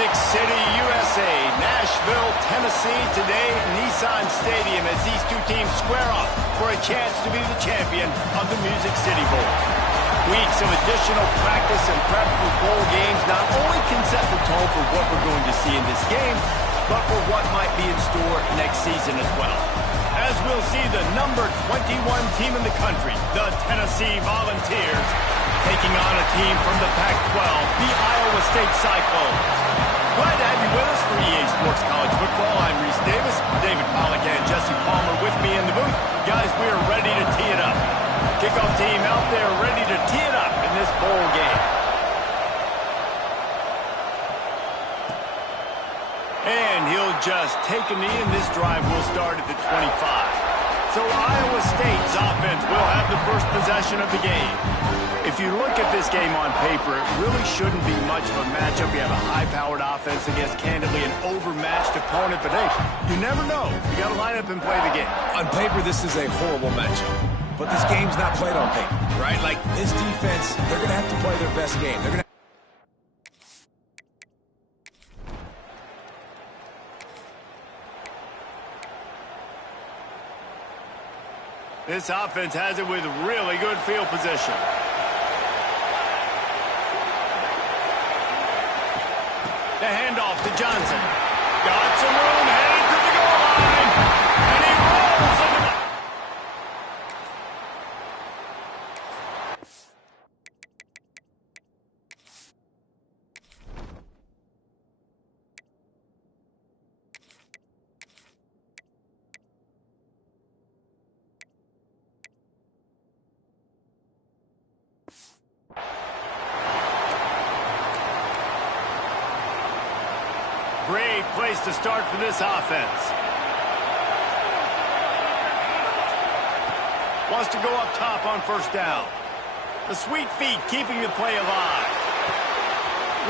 Music City, USA, Nashville, Tennessee, today Nissan Stadium as these two teams square off for a chance to be the champion of the Music City Bowl. Weeks of additional practice and prep for bowl games not only can set the tone for what we're going to see in this game, but for what might be in store next season as well. As we'll see the number 21 team in the country, the Tennessee Volunteers, taking on a team from the Pac-12, the Iowa State Cyclones. Glad to have you with us for EA Sports College Football. I'm Reese Davis, David Pollack and Jesse Palmer with me in the booth. Guys, we are ready to tee it up. Kickoff team out there ready to tee it up in this bowl game. And he'll just take a knee, and this drive will start at the 25. So Iowa State's offense will have the first possession of the game. If you look at this game on paper, it really shouldn't be much of a matchup. You have a high-powered offense against, candidly, an overmatched opponent. But, hey, you never know. You got to line up and play the game. On paper, this is a horrible matchup. But this game's not played on paper, right? Like, this defense, they're going to have to play their best game. They're going to... This offense has it with really good field position. The handoff to Johnson. Got some room, headed to the goal line. And he rolls into the... Great place to start for this offense. Wants to go up top on first down. The sweet feet keeping the play alive.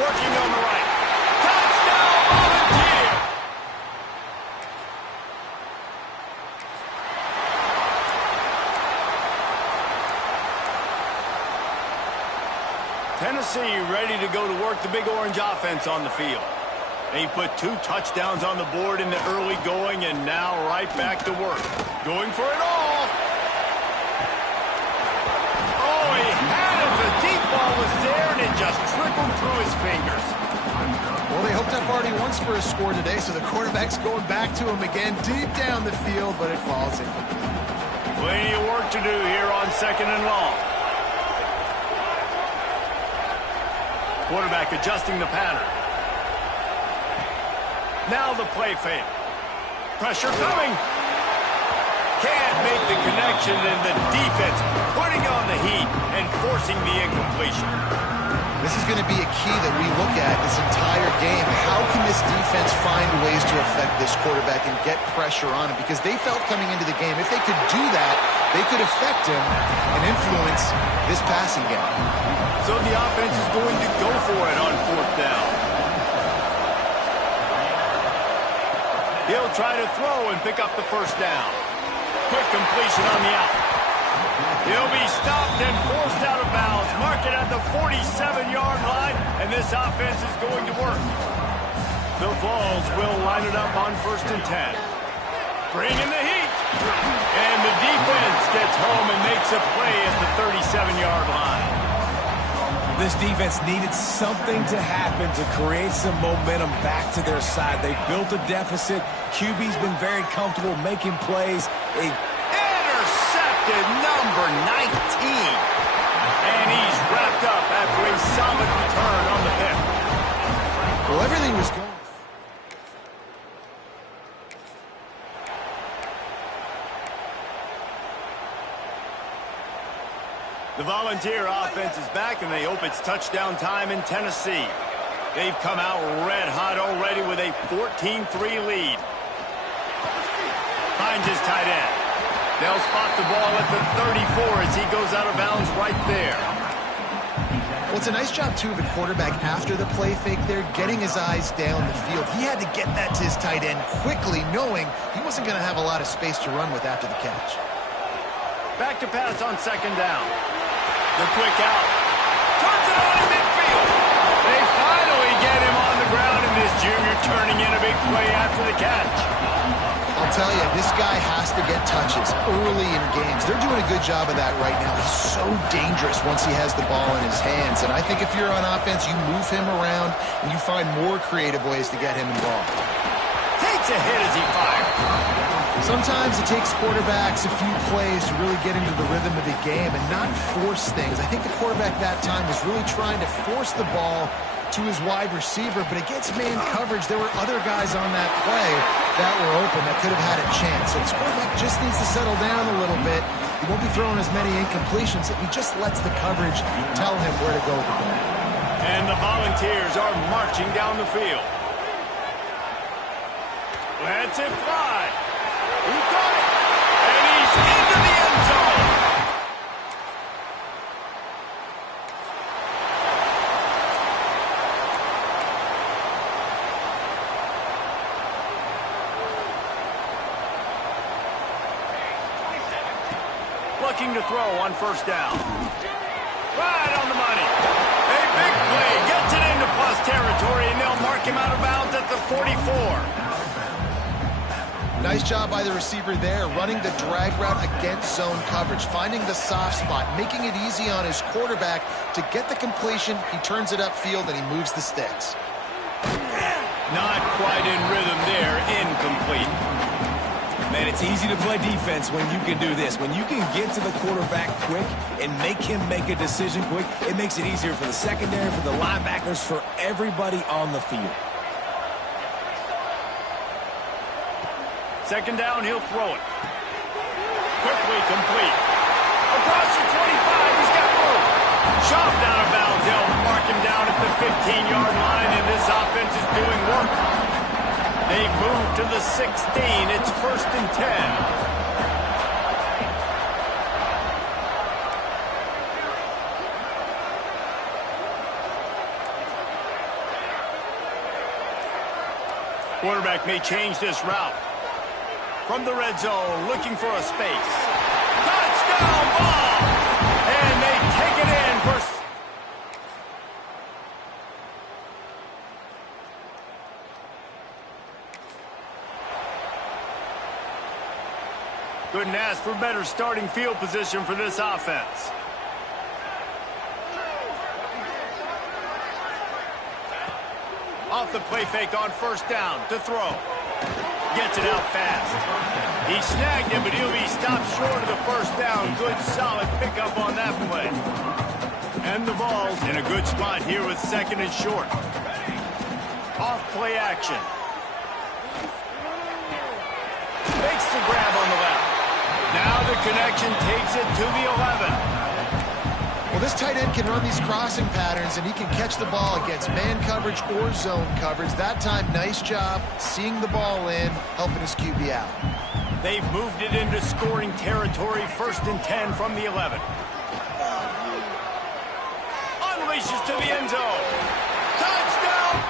Working on the right. Touchdown, Volunteer! Tennessee ready to go to work the Big Orange offense on the field. They put 2 touchdowns on the board in the early going, and now right back to work. Going for it all. Oh, he had it. The deep ball was there, and it just trickled through his fingers. Well, they hoped up already once for a score today, so the quarterback's going back to him again deep down the field, but it falls incomplete. Plenty of work to do here on 2nd and long. Quarterback adjusting the pattern. Now the play fake. Pressure coming. Can't make the connection, and the defense putting on the heat and forcing the incompletion. This is going to be a key that we look at this entire game. How can this defense find ways to affect this quarterback and get pressure on him? Because they felt coming into the game, if they could do that, they could affect him and influence this passing game. So the offense is going to go for it on 4th down. He'll try to throw and pick up the first down. Quick completion on the out. He'll be stopped and forced out of bounds. Mark it at the 47-yard line, and this offense is going to work. The Vols will line it up on 1st and 10. Bring in the heat. And the defense gets home and makes a play at the 37-yard line. This defense needed something to happen to create some momentum back to their side. They built a deficit. QB's been very comfortable making plays. Intercepted number 19. And he's wrapped up after a solid return on the pick. Well, everything was going. The Volunteer offense is back, and they hope it's touchdown time in Tennessee. They've come out red hot already with a 14-3 lead. Finds his tight end. They'll spot the ball at the 34 as he goes out of bounds right there. Well, it's a nice job, too, of the quarterback after the play fake there, getting his eyes down the field. He had to get that to his tight end quickly, knowing he wasn't going to have a lot of space to run with after the catch. Back to pass on 2nd down. The quick out. Turns it on in midfield. They finally get him on the ground in this Jr. turning in a big play after the catch. I'll tell you, this guy has to get touches early in games. They're doing a good job of that right now. He's so dangerous once he has the ball in his hands. And I think if you're on offense, you move him around and you find more creative ways to get him involved. Takes a hit as he fires. Sometimes it takes quarterbacks a few plays to really get into the rhythm of the game and not force things. I think the quarterback that time was really trying to force the ball to his wide receiver, but against man coverage, there were other guys on that play that were open that could have had a chance. So this quarterback just needs to settle down a little bit. He won't be throwing as many incompletions if he just lets the coverage tell him where to go with the ball. And the Volunteers are marching down the field. Lets it fly. He got it. And he's into the end zone. Looking to throw on first down. Right on the money. A big play. Gets it into plus territory, and they'll mark him out of bounds at the 44. Nice job by the receiver there, running the drag route against zone coverage, finding the soft spot, making it easy on his quarterback to get the completion. He turns it upfield, and he moves the sticks. Not quite in rhythm there. Incomplete. Man, it's easy to play defense when you can do this. When you can get to the quarterback quick and make him make a decision quick, it makes it easier for the secondary, for the linebackers, for everybody on the field. Second down, he'll throw it. Quickly complete. Across the 25, he's got room. Chopped out of bounds. They'll mark him down at the 15-yard line, and this offense is doing work. They move to the 16. It's 1st and 10. Quarterback may change this route. From the red zone, looking for a space. Touchdown ball! And they take it in for... Couldn't ask for better starting field position for this offense. Off the play fake on first down to throw. Gets it out fast. He snagged him, but he'll be stopped short of the first down. Good, solid pickup on that play. And the ball's in a good spot here with 2nd and short. Off play action. Makes the grab on the left. Now the connection takes it to the 11. Well, this tight end can run these crossing patterns, and he can catch the ball against man coverage or zone coverage. That time, nice job seeing the ball in, helping his QB out. They've moved it into scoring territory, 1st and 10 from the 11. Unleashes to the end zone. Touchdown!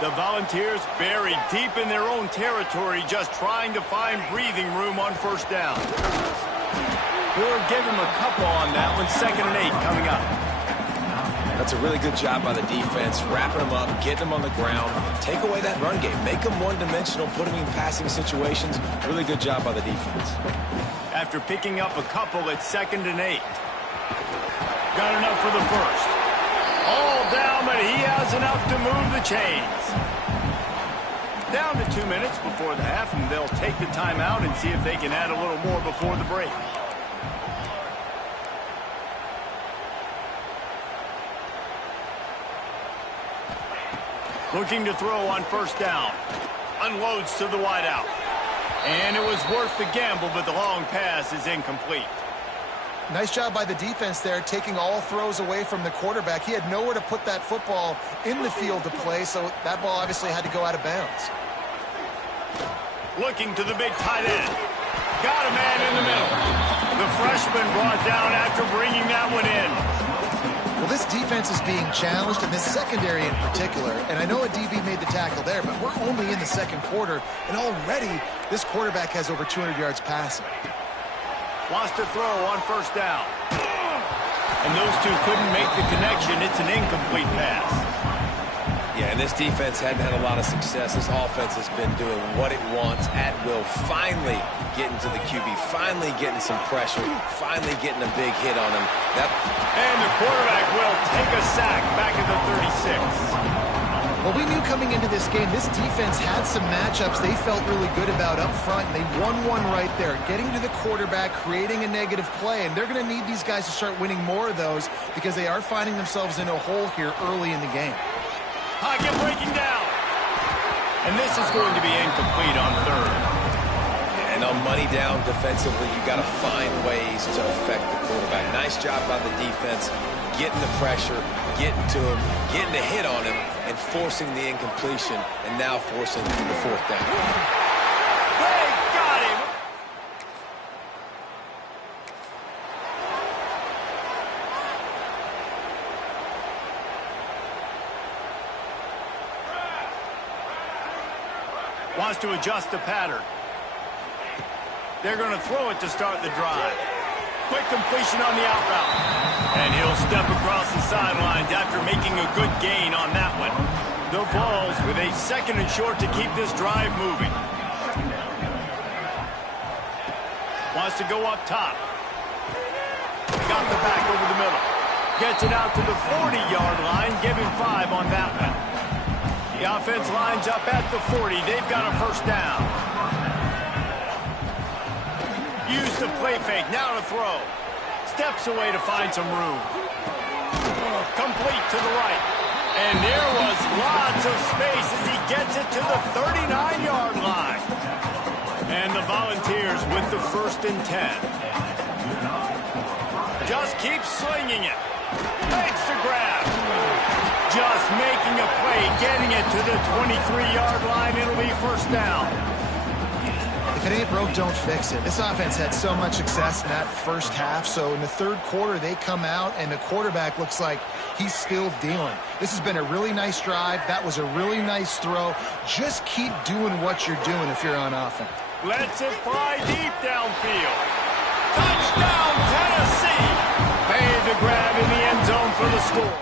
The Volunteers buried deep in their own territory, just trying to find breathing room on first down. We'll give him a couple on that one. 2nd and 8 coming up. That's a really good job by the defense, wrapping them up, getting them on the ground. Take away that run game. Make them one-dimensional, put them in passing situations. Really good job by the defense. After picking up a couple at 2nd and 8. Got enough for the first. All down, but he has enough to move the chains. Down to 2 minutes before the half, and they'll take the timeout and see if they can add a little more before the break. Looking to throw on first down. Unloads to the wideout. And it was worth the gamble, but the long pass is incomplete. Nice job by the defense there, taking all throws away from the quarterback. He had nowhere to put that football in the field to play, so that ball obviously had to go out of bounds. Looking to the big tight end. Got a man in the middle. The freshman brought down after bringing that one in. Well, this defense is being challenged, and this secondary in particular. And I know a DB made the tackle there, but we're only in the 2nd quarter, and already this quarterback has over 200 yards passing. Wants to throw on first down. And those two couldn't make the connection. It's an incomplete pass. Yeah, and this defense hadn't had a lot of success. This offense has been doing what it wants at will. Finally getting to the QB, finally getting some pressure, finally getting a big hit on him. And the quarterback will take a sack back at the 36. Well, we knew coming into this game, this defense had some matchups they felt really good about up front, and they won one right there, getting to the quarterback, creating a negative play, and they're going to need these guys to start winning more of those because they are finding themselves in a hole here early in the game. Pocket breaking down. And this is going to be incomplete on third. And on money down defensively, you got to find ways to affect the quarterback. Nice job by the defense, getting the pressure, getting to him, getting a hit on him, and forcing the incompletion, and now forcing the fourth down. They got him. Wants to adjust the pattern. They're going to throw it to start the drive. Quick completion on the out route. And he'll step across the sidelines after making a good gain on that one. The Vols with a 2nd and short to keep this drive moving. Wants to go up top. Got the back over the middle. Gets it out to the 40-yard line. Give him 5 on that one. The offense lines up at the 40. They've got a first down. Use the play fake. Now to throw. Steps away to find some room. Complete to the right. And there was lots of space as he gets it to the 39-yard line. And the Volunteers with the 1st and 10. Just keep slinging it. Makes the grab. Just making a play, getting it to the 23-yard line. It'll be first down. If it ain't broke, don't fix it. This offense had so much success in that first half, so in the third quarter, they come out, and the quarterback looks like he's still dealing. This has been a really nice drive. That was a really nice throw. Just keep doing what you're doing if you're on offense. Lets it fly deep downfield. Touchdown, Tennessee! Made the grab in the end zone for the score.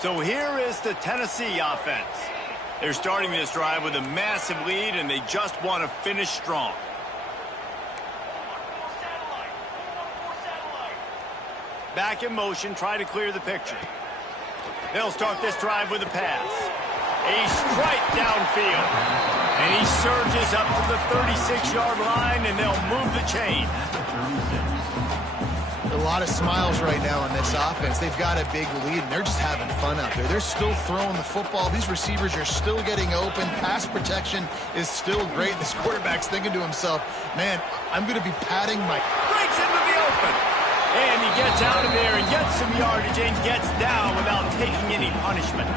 So here is the Tennessee offense. They're starting this drive with a massive lead, and they just want to finish strong. Back in motion, try to clear the picture. They'll start this drive with a pass. A strike downfield. And he surges up to the 36-yard line, and they'll move the chain. A lot of smiles right now on this offense. They've got a big lead, and they're just having fun out there. They're still throwing the football. These receivers are still getting open. Pass protection is still great. This quarterback's thinking to himself, man, I'm going to be patting my... Breaks into the open. And he gets out of there and gets some yardage and gets down without taking any punishment.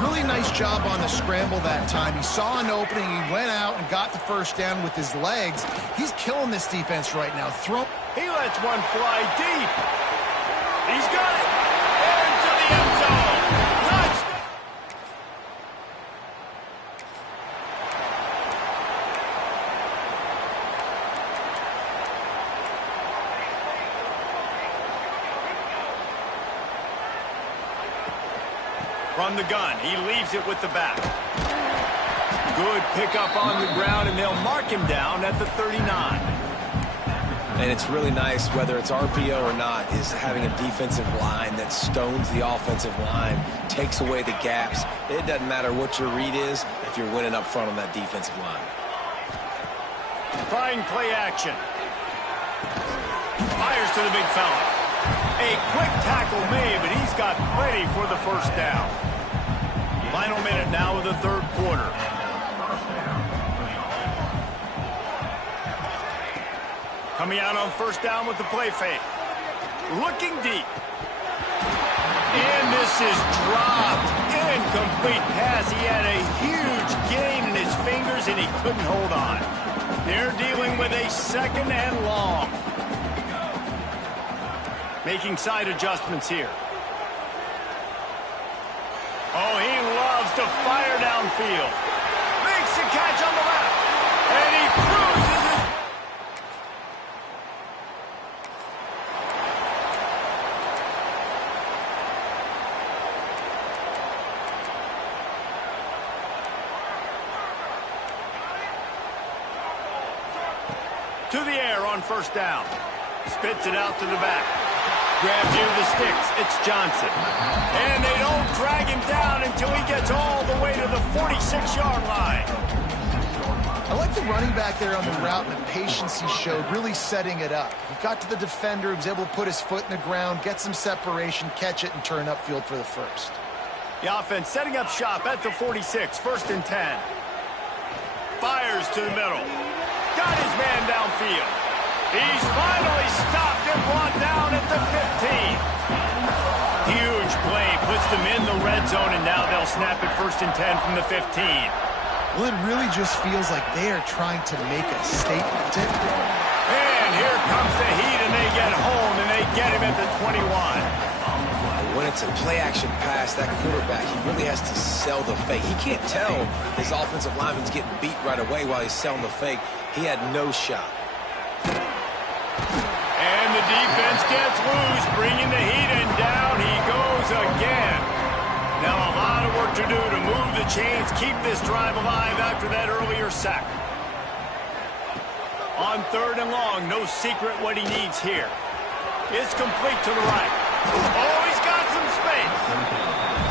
Really nice job on the scramble that time. He saw an opening. He went out and got the first down with his legs. He's killing this defense right now. He lets one fly deep. He's got it. Into the end zone. Touchdown. From the gun, he leaves it with the back. Good pickup on the ground, and they'll mark him down at the 39. And it's really nice, whether it's RPO or not, is having a defensive line that stones the offensive line, takes away the gaps. It doesn't matter what your read is if you're winning up front on that defensive line. Trying play action. Fires to the big fella. A quick tackle made, but he's got plenty for the first down. Final minute now of the third quarter. Coming out on first down with the play fake. Looking deep. And this is dropped. Incomplete pass. He had a huge gain in his fingers, and he couldn't hold on. They're dealing with a 2nd and long. Making side adjustments here. Oh, he loves loves to fire downfield. Makes the catch on the left. And he cruises his... to the air on first down. Spits it out to the back. Grabs near the sticks. It's Johnson. And they don't drag him down until he gets all the way to the 46-yard line. I like the running back there on the route and the patience he showed, really setting it up. He got to the defender, he was able to put his foot in the ground, get some separation, catch it, and turn upfield for the first. The offense setting up shop at the 46, 1st and 10. Fires to the middle. Got his man downfield. He's finally stopped and brought down at the 15. Huge play, puts them in the red zone, and now they'll snap it 1st and 10 from the 15. Well, it really just feels like they are trying to make a statement. And here comes the heat, and they get home, and they get him at the 21. When it's a play-action pass, that quarterback, he really has to sell the fake. He can't tell his offensive lineman's getting beat right away while he's selling the fake. He had no shot. And the defense gets loose, bringing the heat, and down he goes again. Now a lot of work to do to move the chains, keep this drive alive after that earlier sack. On 3rd and long, no secret what he needs here. It's complete to the right. Oh, he's got some space.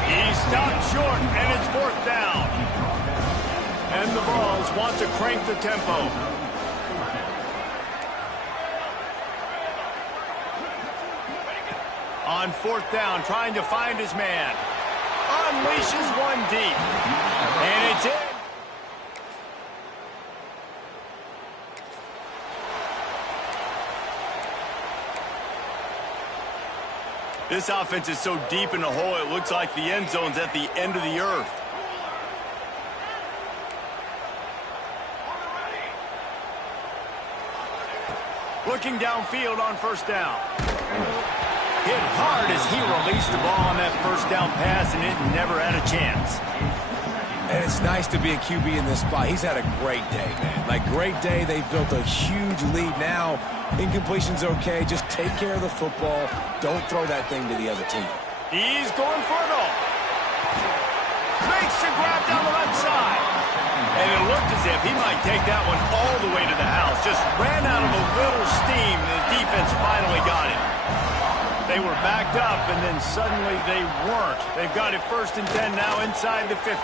He stopped short, and it's 4th down. And the Vols want to crank the tempo. On 4th down, trying to find his man. Unleashes one deep. And it's in. This offense is so deep in the hole, it looks like the end zone's at the end of the earth. Looking downfield on 1st down. Hit hard as he released the ball on that 1st down pass, and it never had a chance. And it's nice to be a QB in this spot. He's had a great day, man. Like, great day. They've built a huge lead now. Incompletion's okay. Just take care of the football. Don't throw that thing to the other team. He's going for it all. Makes the grab down the left side. And it looked as if he might take that one all the way to the house. Just ran out of a little steam, and the defense finally got it. They were backed up, and then suddenly they weren't. They've got it 1st and 10 now inside the 50.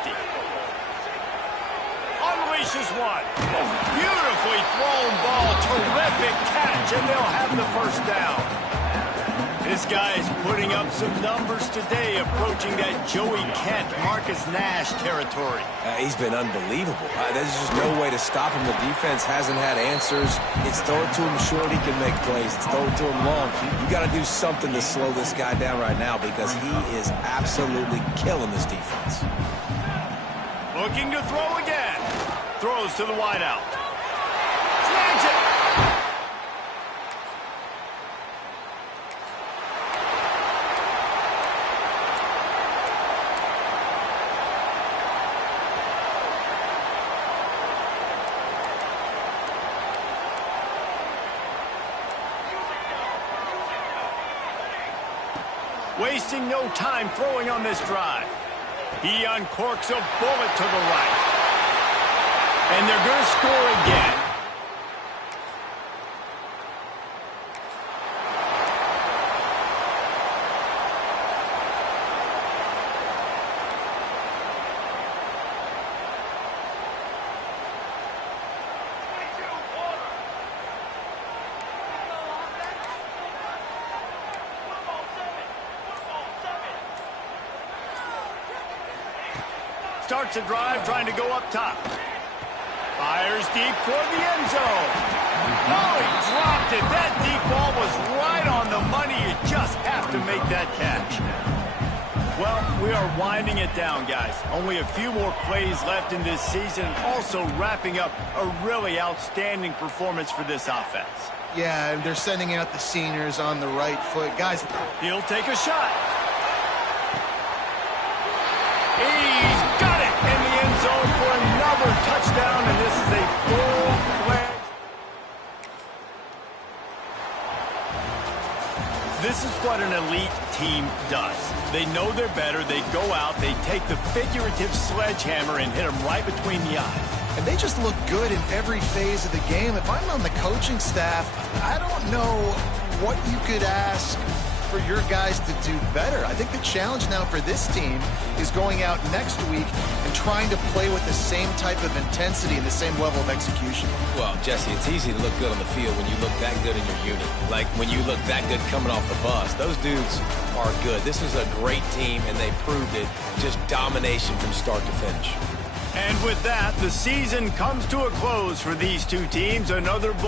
Unleashes one. Beautifully thrown ball. Terrific catch, and they'll have the 1st down. This guy is putting up some numbers today, approaching that Joey Kent, Marcus Nash territory. He's been unbelievable. There's just no way to stop him. The defense hasn't had answers. It's throw it to him short, he can make plays. It's throw it to him long. You got to do something to slow this guy down right now because he is absolutely killing this defense. Looking to throw again. Throws to the wideout. Snags it. Wasting no time throwing on this drive. He uncorks a bullet to the right. And they're going to score again. Starts a drive trying to go up top. Fires deep toward the end zone. Oh, he dropped it. That deep ball was right on the money. You just have to make that catch. Well, we are winding it down, guys. Only a few more plays left in this season. Also wrapping up a really outstanding performance for this offense. Yeah, and they're sending out the seniors on the right foot. Guys, he'll take a shot. He's got This is what an elite team does. They know they're better. They go out, they take the figurative sledgehammer and hit them right between the eyes. And they just look good in every phase of the game. If I'm on the coaching staff, I don't know what you could ask for your guys to do better. I think the challenge now for this team is going out next week and trying to play with the same type of intensity and the same level of execution. Well, Jesse, it's easy to look good on the field when you look that good in your unit. Like when you look that good coming off the bus. Those dudes are good. This is a great team, and they proved it. Just domination from start to finish. And with that, the season comes to a close for these two teams. Another bowl.